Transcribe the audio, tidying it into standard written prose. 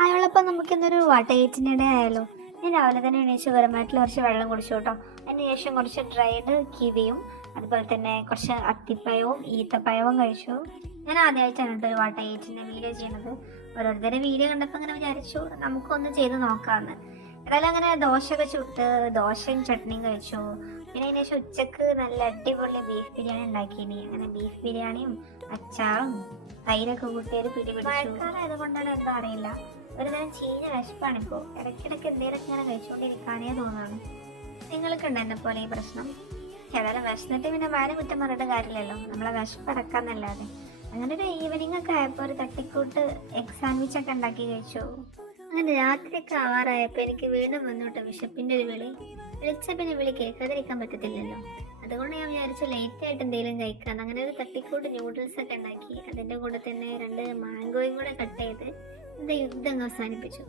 അതിനുള്ളപ്പോൾ നമുക്കിന്നൊരു വട്ടയറ്റിൻ്റെ ആയാലോ. ഞാൻ രാവിലെ തന്നെ എണീച്ച് വെറുമാറ്റിൽ കുറച്ച് വെള്ളം കുടിച്ചു കേട്ടോ. അതിന് ശേഷം കുറച്ച് ഡ്രൈഡ് കിവിയും അതുപോലെ തന്നെ കുറച്ച് അത്തിപ്പഴവും ഈത്തപ്പഴവും കഴിച്ചു. ഞാൻ ആദ്യമായിട്ടാണ് കേട്ടോ ഒരു വട്ടയറ്റിൻ്റെ വീഡിയോ ചെയ്യണത്. ഓരോരുത്തരുടെ വീഡിയോ കണ്ടപ്പോൾ അങ്ങനെ വിചാരിച്ചു നമുക്കൊന്ന് ചെയ്ത് നോക്കാമെന്ന്. ഏതായാലും അങ്ങനെ ദോശയൊക്കെ ചുട്ട് ദോശയും ചട്നിയും കഴിച്ചു. പിന്നെ അതിന് ശേഷം ഉച്ചക്ക് നല്ല അടിപൊളി ബീഫ് ബിരിയാണി ഉണ്ടാക്കിയിനി. അങ്ങനെ ബീഫ് ബിരിയാണിയും അച്ചാറും തൈരൊക്കെ കൂട്ടിയൊരു പിടി പിടിച്ചു. മഴക്കാലമായത് കൊണ്ടാണ് എന്താ അറിയില്ല, ഒരു നേരം ചീഞ്ഞ വിശപ്പാണിപ്പോൾ. ഇടയ്ക്കിടയ്ക്ക് എന്തെങ്കിലുമൊക്കെ ഇങ്ങനെ കഴിച്ചുകൊണ്ടിരിക്കാനേ തോന്നാണ്. നിങ്ങൾക്കുണ്ട് എന്നെ പോലെ ഈ പ്രശ്നം? ഏതായാലും വിശന്നിട്ട് പിന്നെ വാര കുറ്റം പറഞ്ഞിട്ട് കാര്യമില്ലല്ലോ, നമ്മളെ വിശപ്പ് അടക്കാന്നല്ലാതെ. അങ്ങനെ ഒരു ഈവനിങ് ഒക്കെ ആയപ്പോൾ ഒരു തട്ടിക്കൂട്ട് എഗ് സാൻഡ്വിച്ചൊക്കെ ഉണ്ടാക്കി കഴിച്ചു. അങ്ങനെ രാത്രിയൊക്കെ ആവാറായപ്പോൾ എനിക്ക് വീണ്ടും വന്നോട്ടെ വിശപ്പിൻ്റെ ഒരു വിളി. വിളിച്ച പിന്നെ വിളി കേൾക്കാതിരിക്കാൻ പറ്റത്തില്ലല്ലോ. അതുകൊണ്ട് ഞാൻ വിചാരിച്ചു ലേറ്റ് ആയിട്ട് എന്തെങ്കിലും കഴിക്കാന്ന്. അങ്ങനെ ഒരു തട്ടിക്കൂട്ട് ന്യൂഡിൽസ് ഒക്കെ ഉണ്ടാക്കി അതിൻ്റെ കൂടെ തന്നെ 2 മാംഗോയും കൂടെ കട്ട് ചെയ്ത് യുദ്ധം അവസാനിപ്പിച്ചു.